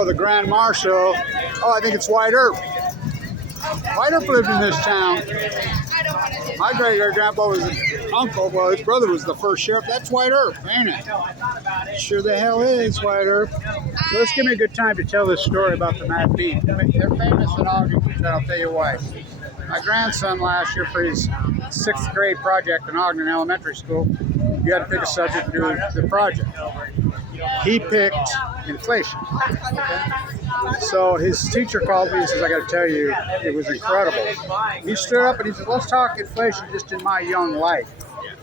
know the Grand Marshal. Oh, I think it's White Earp. White Earp lived in this town. My great-great-grandpa was an uncle. Well, his brother was the first sheriff. That's White Earp, ain't it? Sure the hell is White Earp. So let's give me a good time to tell this story about the Mad Beat. They're famous in Ogden, and I'll tell you why. My grandson last year for his 6th grade project in Ogden Elementary School, you had to pick a subject to do the project. He picked inflation. So his teacher called me and says, I got to tell you, it was incredible. He stood up and he said, let's talk inflation just in my young life.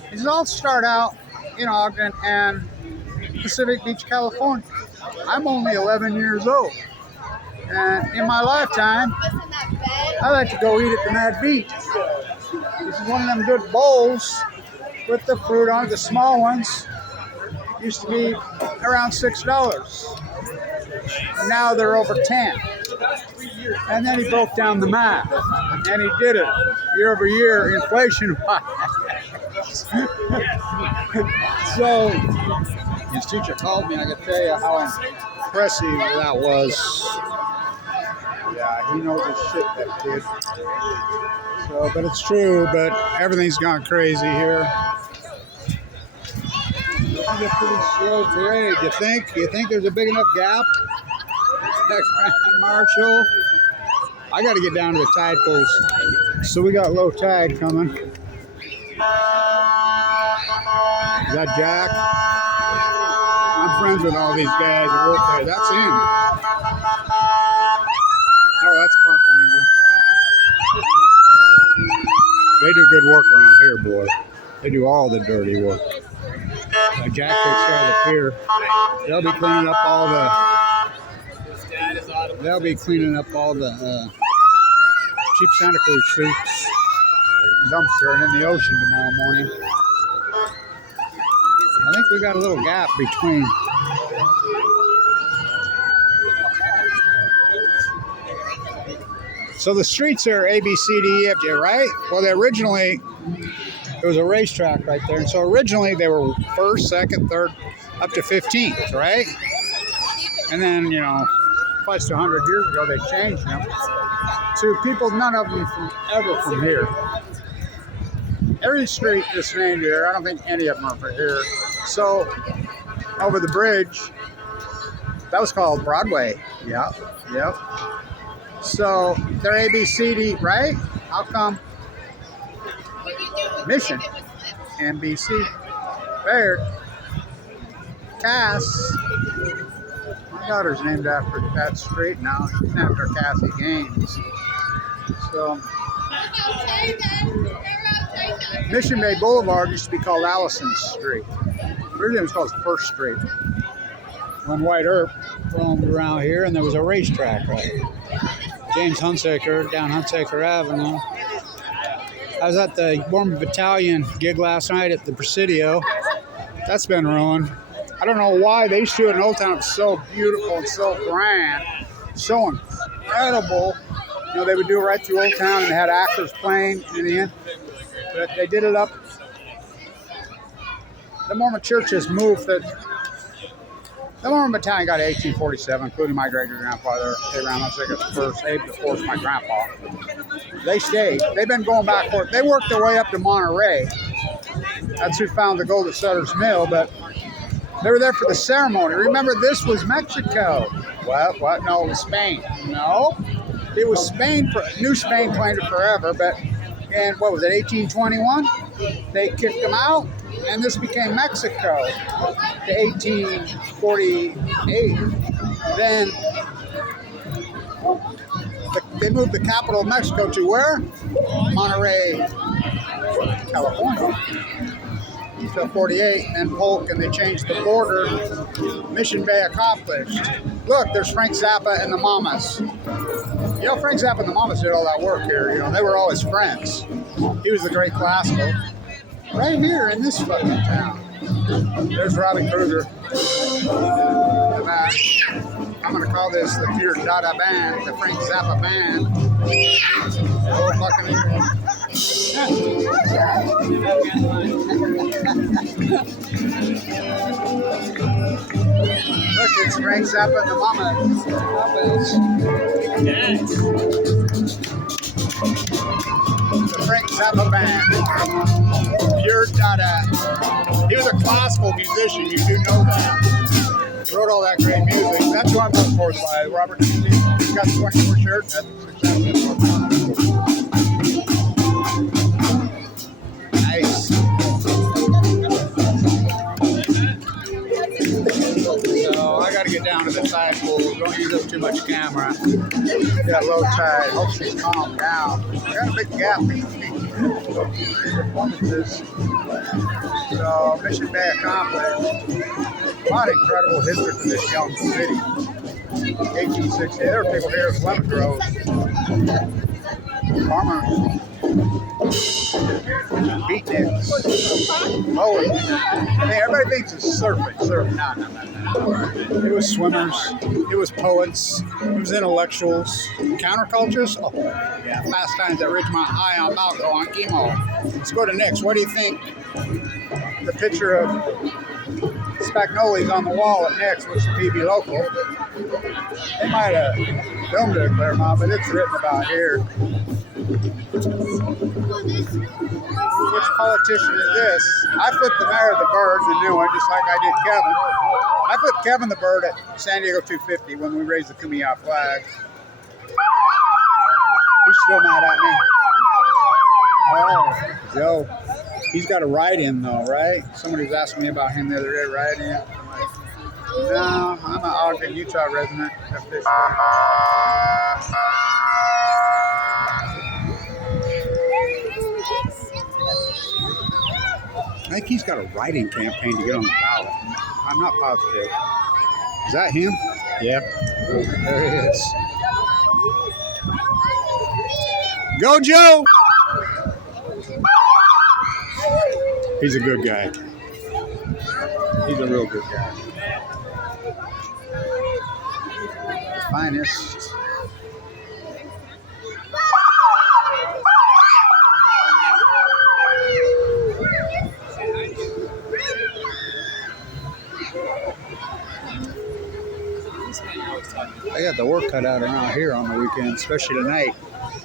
He says, I'll start out in Ogden and Pacific Beach, California. I'm only 11 years old. And in my lifetime, I like to go eat at the Mad Beat. This is one of them good bowls with the fruit on it, the small ones. Used to be around $6. Now they're over 10. And then he broke down the math. And he did it year over year, inflation-wise. So his teacher called me, and I can tell you how impressive that was. Yeah, he knows his shit, that kid. So, but it's true, but everything's gone crazy here. It's a pretty slow parade, you think? You think there's a big enough gap? Grand Marshal. I got to get down to the tide pools. So we got low tide coming. Is that Jack? I'm friends with all these guys that work there. That's him. Oh, that's Park Ranger. They do good work around here, boy. They do all the dirty work. Jack takes care of the pier. They'll be cleaning up all the cheap Santa Cruz suits, dumpster, and in the ocean tomorrow morning. I think we got a little gap between. So the streets are A, B, C, D, E, F, G, right? Well, there was a racetrack right there. And so originally they were 1st, 2nd, 3rd, up to 15th, right? And then, close to 100 years ago, they changed them to people, none of them ever from here. Every street is named here. I don't think any of them are from here. So over the bridge, that was called Broadway. Yep. So they're A, B, C, D, right? How come? Mission, NBC, Baird, Cass. My daughter's named after that street now. She's named after Cassie Gaines. So, Mission Bay Boulevard used to be called Allison Street. Originally it was called First Street. When White Earp roamed around here, and there was a racetrack, right? James Hunsaker down Hunsaker Avenue. I was at the Mormon Battalion gig last night at the Presidio. That's been ruined. I don't know why. They used to do it in Old Town. It was so beautiful and so grand, so incredible. They would do it right through Old Town, and they had actors playing in the end. But they did it up. The Mormon Church has moved. The Mormon Battalion got 1847, including my great-grandfather, Abraham Hunsaker the first, Abe the fourth, my grandpa. They stayed. They've been going back forth. They worked their way up to Monterey. That's who found the gold at Sutter's Mill, but they were there for the ceremony. Remember, this was Mexico. What? No, it was Spain. No, it was Spain. New Spain claimed it forever, but in, 1821? They kicked them out, and this became Mexico to 1848. Then they moved the capital of Mexico to where? Monterey, California. Until 48, and Polk, and they changed the border. Mission Bay accomplished. Look, there's Frank Zappa and the Mamas. Frank Zappa and the Mamas did all that work here. They were always friends. He was the great classical. Right here in this fucking town. There's Robbie Kruger. that. I'm going to call this the Pure Dada Band, the Frank Zappa Band. Oh, Buccaneers. Look, it's Frank Zappa and the Mamas. The Frank Zappa Band. Pure Dada. He was a classical musician, you do know that. He wrote all that great music. That's who I'm looking for by Robert. He's got the 24 shirt. That's nice. So I got to get down to the tide pool. Don't use up too much camera. Got low tide. Hope she's calmed down. I got a big gap between performances. So mission bay accomplished. A lot of incredible history for this young city. 1860. There were people here at Lemon Grove. Farmers. Beatniks. Oh, I mean, everybody thinks it's surfing. No. It was swimmers. It was poets. It was intellectuals. Countercultures. Oh, yeah. Fast Times at Ridgemont High on Balco on chemo. Let's go to Nick's. What do you think? The picture of Spagnoli's on the wall at Nick's, which is PB local. They might have filmed it at Claremont, but it's written about here. Which politician is this? I flipped the mayor of the bird, the new one, just like I did Kevin. I flipped Kevin the bird at San Diego 250 when we raised the Kumeyaw flag. He's still mad at me. Oh, Joe. He's got a write-in though, right? Somebody was asking me about him the other day, write-in. I'm like, no, I'm an Ogden, Utah resident officially. I think he's got a write-in campaign to get on the ballot. I'm not positive. Is that him? Yeah. There he is. Go, Joe! He's a good guy. He's a real good guy. Finest. I got the work cut out around here on the weekend, especially tonight.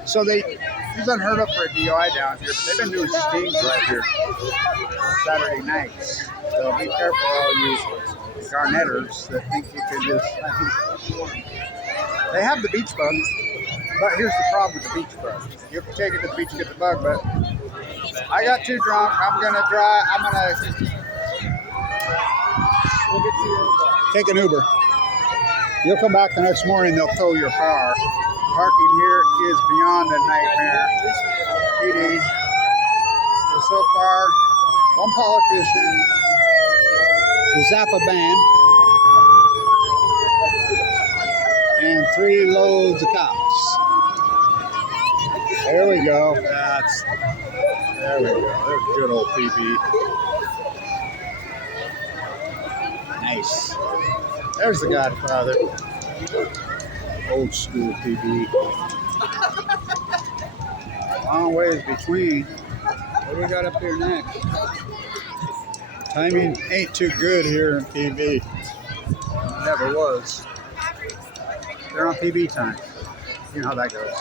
So it's unheard of for a DUI down here, but they've been doing stings right here on Saturday nights. So be careful, all you garnetters that think you can just. They have the beach bug, but here's the problem with the beach bug. You can take it to the beach and get the bug, but I got too drunk. I'm gonna take an Uber. You'll come back the next morning, they'll tow your car. Parking here is beyond a nightmare. PD. So far, one politician, the Zappa Band, and 3 loads of cops. There we go. There we go. There's good old PB. Nice. There's the Godfather. Old school PB. Long ways between. What do we got up here next? Timing ain't too good here in PB. Never was. They're on PB time. You know how that goes.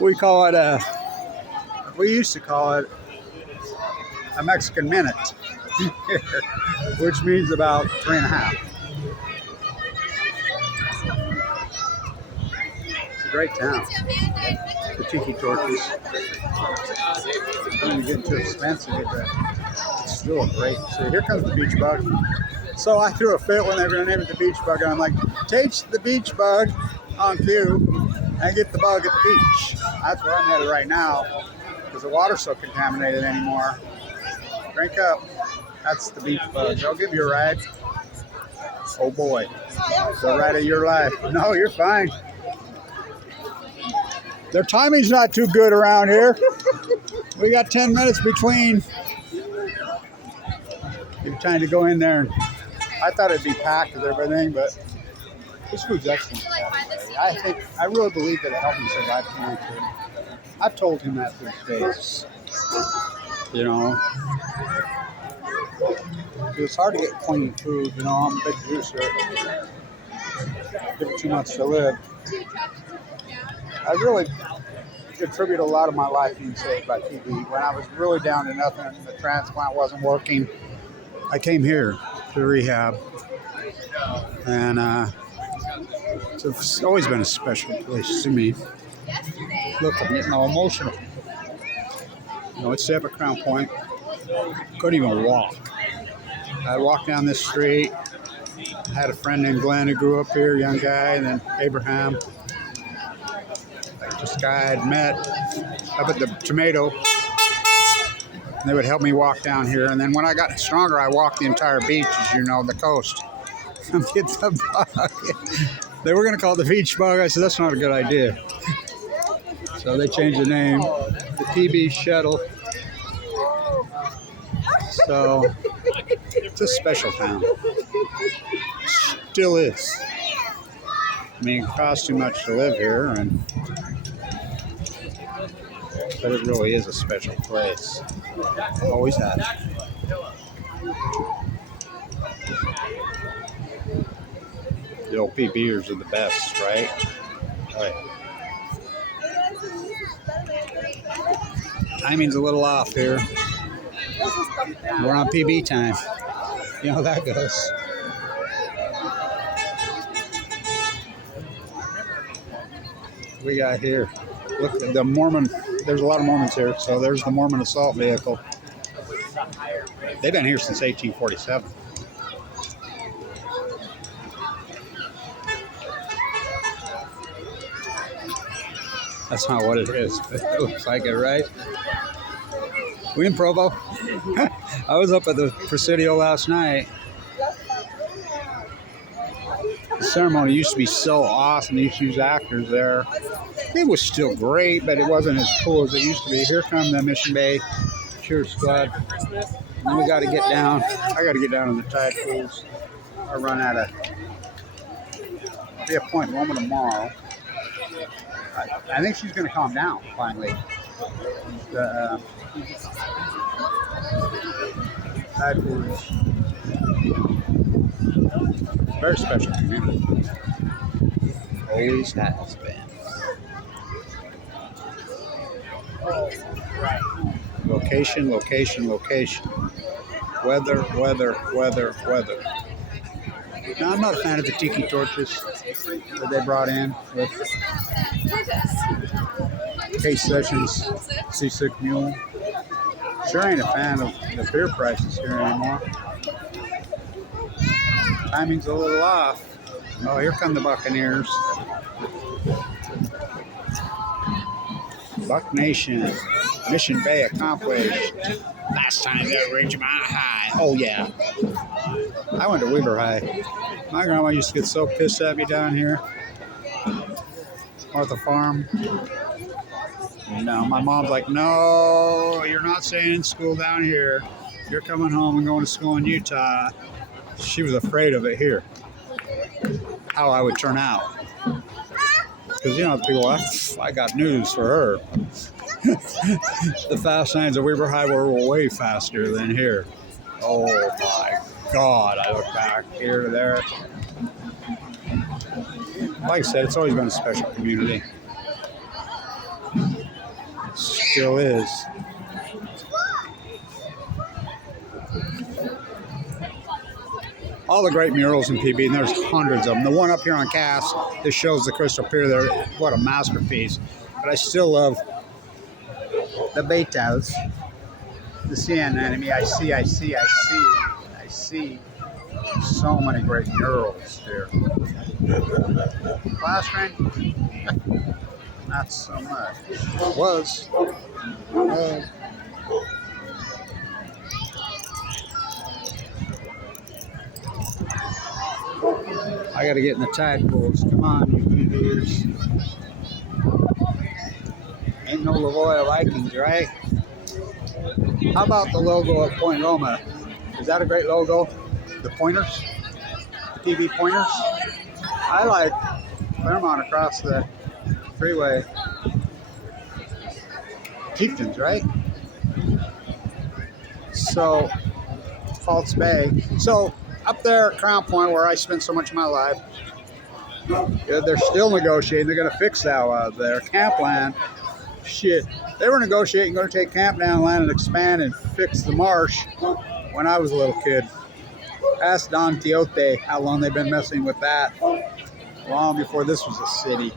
We call it we used to call it a Mexican minute. Which means about 3.5. It's a great town. The tiki torches. It's going to get too expensive. It's still great. So here comes the beach bug. So I threw a fit when they were going to name it the beach bug. And I'm like, teach the beach bug on cue and get the bug at the beach. That's where I'm headed right now because the water's so contaminated anymore. Drink up. That's the beach bug. I'll give you a ride. Oh boy. The ride of your life. No, you're fine. Their timing's not too good around here. We got 10 minutes between. trying to go in there, and I thought it'd be packed with everything, but this food's excellent. I really believe that it helped me survive cancer. I've told him that to his face. You know, it's hard to get clean food. You know, I'm a big juicer. Give it 2 months to live. I really attribute a lot of my life being saved by TB. When I was really down to nothing and the transplant wasn't working, I came here to rehab. And it's always been a special place to me. Look, I'm getting all emotional. You know, it's up at Crown Point. Couldn't even walk. I walked down this street. I had a friend named Glenn who grew up here, young guy, and then Abraham. This guy I'd met up at the Tomato. They would help me walk down here. And then when I got stronger, I walked the entire beach, as you know, the coast. Get the bug. They were going to call it the beach bug. I said, that's not a good idea. So they changed the name, the TB shuttle. So it's a special town. Still is. I mean, it costs too much to live here, but it really is a special place. Always has. The old PBers are the best, right? Right. Timing's a little off here. We're on PB time. You know how that goes. We got here. Look at the Mormon. There's a lot of Mormons here. So there's the Mormon assault vehicle. They've been here since 1847. That's not what it is. It looks like it, right? We in Provo? I was up at the Presidio last night. The ceremony used to be so awesome. They used to use actors there. It was still great, but it wasn't as cool as it used to be. Here come the Mission Bay Cheer Squad. And we got to get down. I got to get down in the tide pools. I run out of. I'll be at Point Loma tomorrow. I think she's going to calm down finally. The tide pools. Very special community. Always has been. Location, location, location. Weather, weather, weather, weather. Now, I'm not a fan of the tiki torches that they brought in with Case Sessions, Seasick Mule. Sure ain't a fan of the beer prices here anymore. Timing's a little off. Oh, here come the Buccaneers. Buck Nation, Mission Bay accomplished. Last time that Ridgemont High. Oh, yeah. I went to Weber High. My grandma used to get so pissed at me down here. Martha Farm. No, my mom's like, no, you're not staying in school down here. You're coming home and going to school in Utah. She was afraid of it here. How I would turn out. Because, you know, people, I got news for her. The fast times at Weber High were way faster than here. Oh, my God. I look back here, there. Like I said, it's always been a special community. Still is. All the great murals in PB, and there's hundreds of them. The one up here on Cass, this shows the Crystal Pier there. What a masterpiece. But I still love the Betas, the sea anemone. I see so many great murals here. Plastering, not so much. Was. I got to get in the tide pools. Come on, you PBers. Ain't no Lavoya Vikings, right? How about the logo of Point Loma? Is that a great logo? The pointers? PB pointers? I like Claremont across the freeway. Chieftains, right? So, False Bay. So, up there at Crown Point, where I spent so much of my life, they're still negotiating. They're going to fix that out there. Campland, shit. They were negotiating, going to take Campland land and expand and fix the marsh when I was a little kid. Ask Don Quixote how long they've been messing with that. Long before this was a city.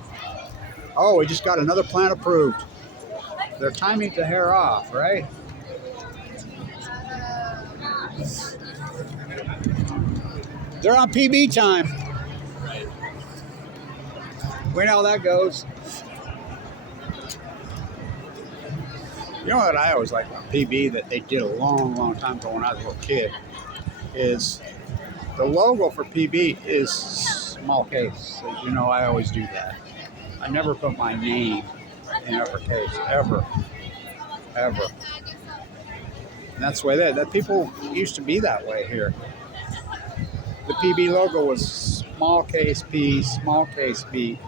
Oh, we just got another plan approved. They're timing to hair off, right? They're on PB time. We know how that goes. You know what I always like about PB that they did a long, long time ago when I was a little kid is the logo for PB is small case. As you know, I always do that. I never put my name in uppercase, ever. And that's the way that people used to be that way here. The PB logo was small case P, small case B,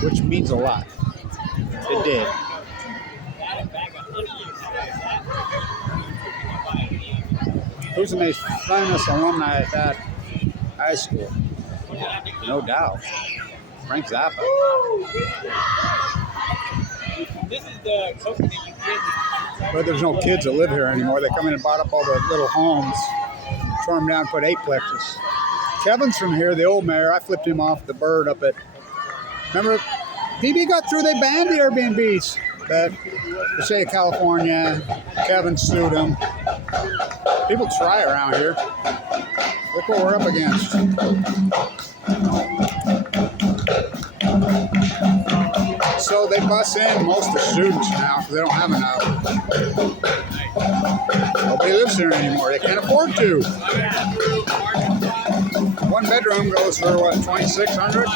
which means a lot. It did. Who's the most famous alumni at that high school? No doubt. Frank Zappa. This is the coconut you get. But there's no kids that live here anymore. They come in and bought up all the little homes, tore them down, put 8 plexes. Kevin's from here, the old mayor. I flipped him off the bird up at. Remember, PB got through. They banned the Airbnbs. But the state of California, Kevin sued them. People try around here. Look what we're up against. So they bus in most of the students now because they don't have enough. Nobody lives here anymore. They can't afford to. 1 bedroom goes for what, $2,600?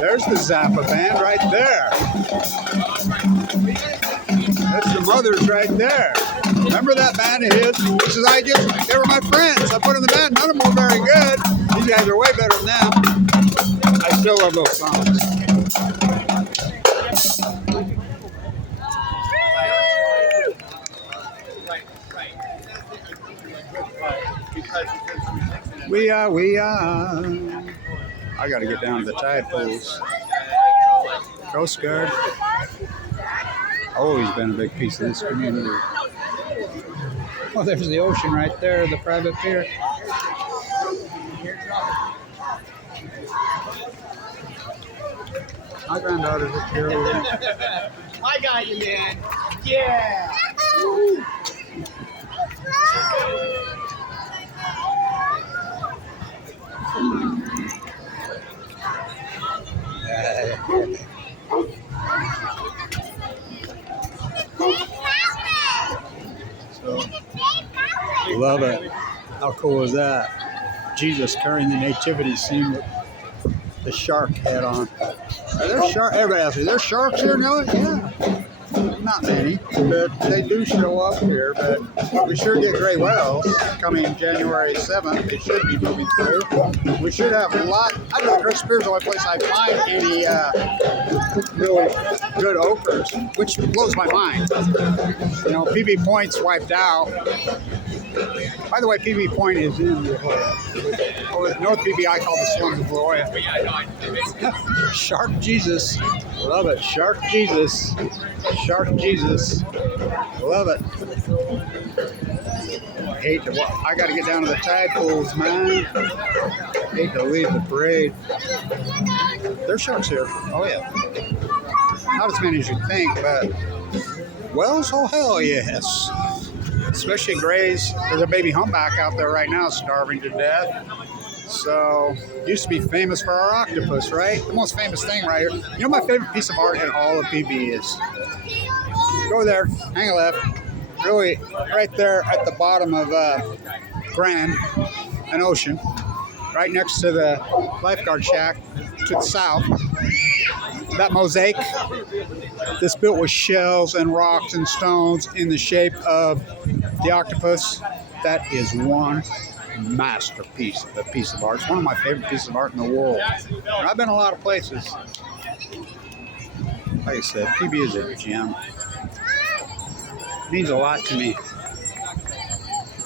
There's the Zappa band right there. That's the Mothers right there. Remember that band of his? He says, they were my friends. I put in the band. None of them were very good. These guys are way better than them. I still love those songs. We are. I got to get down to the tide pools. Coast Guard. Always been a big piece of this community. Oh, there's the ocean right there, the private pier. My granddaughter's a cheerleader. I got you, man. Yeah. Love it. How cool is that? Jesus carrying the nativity scene with the shark head on. Are there sharks? Everybody asks me, there's sharks here now? Yeah. Not many, but they do show up here. But we sure get gray whales coming January 7th. They should be moving through. We should have a lot. I know Chris Spears is the only place I find any really good ochres, which blows my mind. You know, PB Point's wiped out. By the way, PB Point is in the North PB. I call the slums of La Jolla. Shark Jesus. Love it. Shark Jesus. Shark Jesus. Love it. I got to get down to the tide pools, man. Hate to leave the parade. There's sharks here. Oh, yeah. Not as many as you'd think, but whales, oh, hell yes. Especially grays. There's a baby humpback out there right now starving to death. So, used to be famous for our octopus, right? The most famous thing right here. You know my favorite piece of art in all of PB is? Go there, hang a left. Really, right there at the bottom of Grand and Ocean. Right next to the lifeguard shack to the south. that mosaic, this built with shells and rocks and stones in the shape of the octopus. That is one masterpiece of a piece of art. It's one of my favorite pieces of art in the world. And I've been a lot of places. Like I said, PB is a gem. It means a lot to me.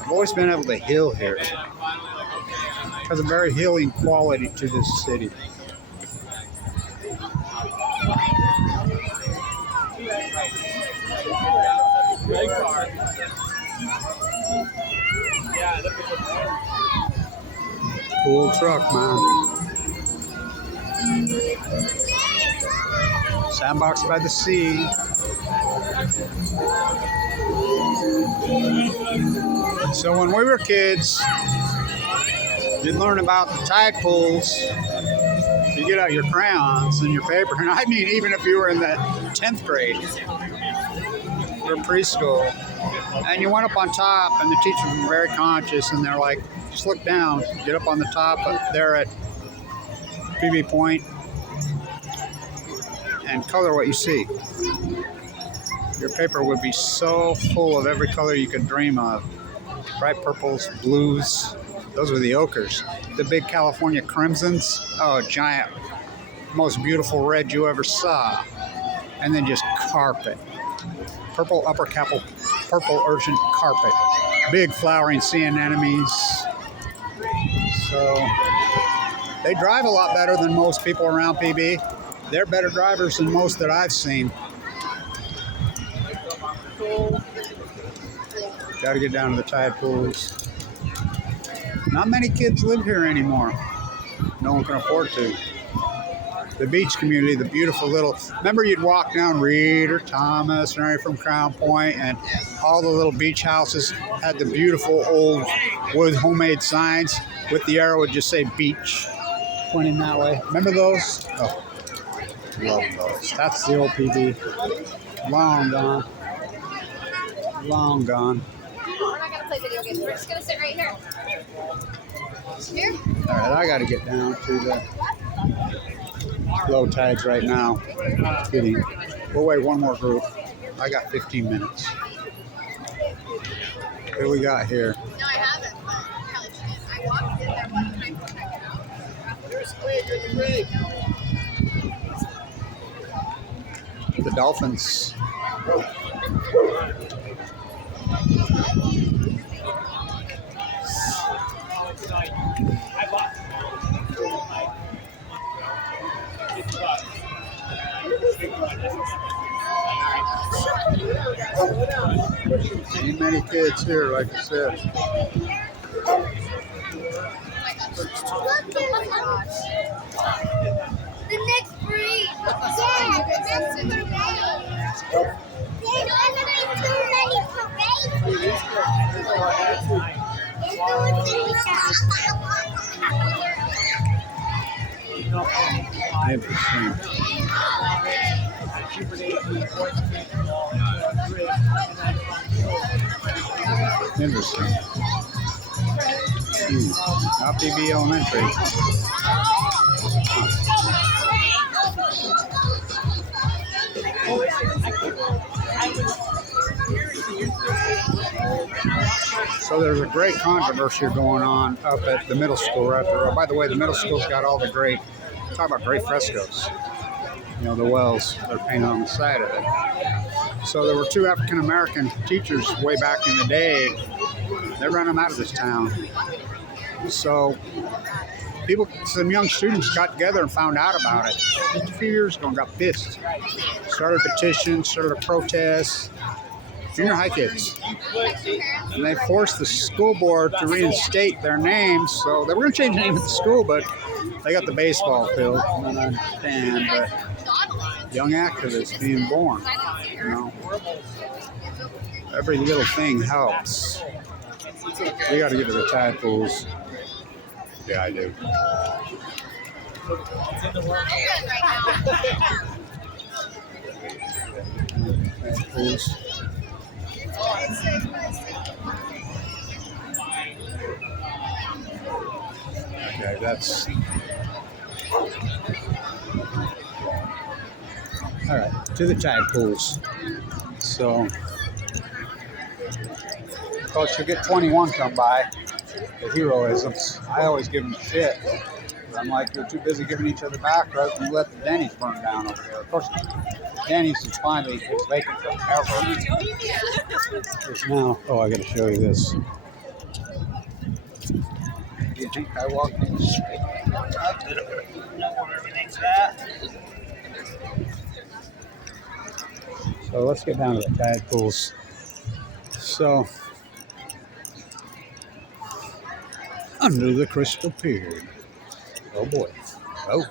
I've always been able to heal here. It has a very healing quality to this city. Cool truck, man. Sandbox by the sea. So when we were kids, you'd learn about the tide pools. You get out your crayons and your paper, and I mean even if you were in the 10th grade or preschool, and you went up on top, and the teachers were very conscious, and they're like, just look down, get up on the top there at PB Point, and color what you see. Your paper would be so full of every color you could dream of. Bright purples, blues, those were the ochres. The big California crimsons, oh, giant, most beautiful red you ever saw. And then just carpet. Purple upper purple urgent carpet. Big flowering sea anemones. So they drive a lot better than most people around PB. They're better drivers than most that I've seen. Got to get down to the tide pools. Not many kids live here anymore. No one can afford to. The beach community, the beautiful little... Remember you'd walk down Reed or Thomas or from Crown Point, and all the little beach houses had the beautiful old wood homemade signs with the arrow would just say beach, pointing that way. Remember those? Oh, love those. That's the old PB. Long gone. Long gone. We're not gonna play video games. We're just gonna sit right here. Here? All right, I got to get down to the low tides right now. Kidding. We'll wait one more group. I got 15 minutes. What do we got here? No, I haven't, but I probably should. I walked in there one time to check it out. You're a squid, you're the squid. The dolphins. I bought Ain't many kids here, like I said. The next breed. Yeah, the next parade. There's only too many parades. Interesting. Interesting. Not PB Elementary. So there's a great controversy going on up at the middle school right there. Oh, by the way, the middle school's got all the great, talk about great frescoes. You know, the wells they're painted on the side of it. So there were two African American teachers way back in the day. They ran them out of this town. So some young students got together and found out about it just a few years ago and got pissed. Started a petition, started a protest. Junior high kids. And they forced the school board to reinstate their names. So they were going to change the name of the school, but they got the baseball field. I don't understand, but young activists being born, you know. Every little thing helps. We got to get to the tide pools. Yeah, I do. Tide pools. Okay, that's to the tide pools. So, of course, you'll get 21 come by, the heroisms. I always give them shit. I'm like, you're too busy giving each other back rather than let the Denny's burn down over there. Of course, Denny's is finally, it's vacant forever. There's now, oh, I got to show you this. Do you think I walked in the street? So let's get down to the tide pools. So, under the crystal pier. Oh boy. Oh,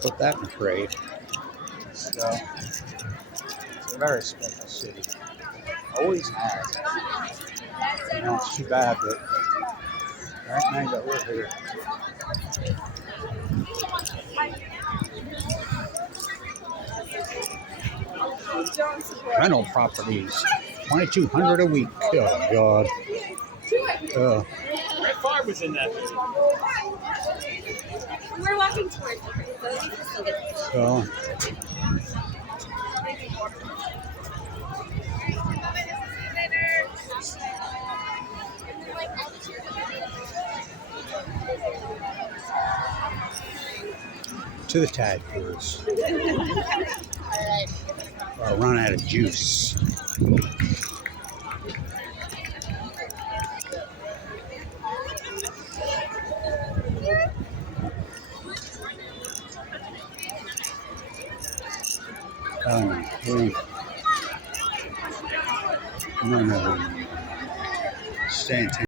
put that in the parade. So, it's a very special city. Always has. You know, it's too bad that there ain't many that live here. Rental properties, $2,200 a week. Oh God. Brett Favre was in that movie. We're walking towards it. So. To the tide pools. I'll run out of juice. No. Stay in town.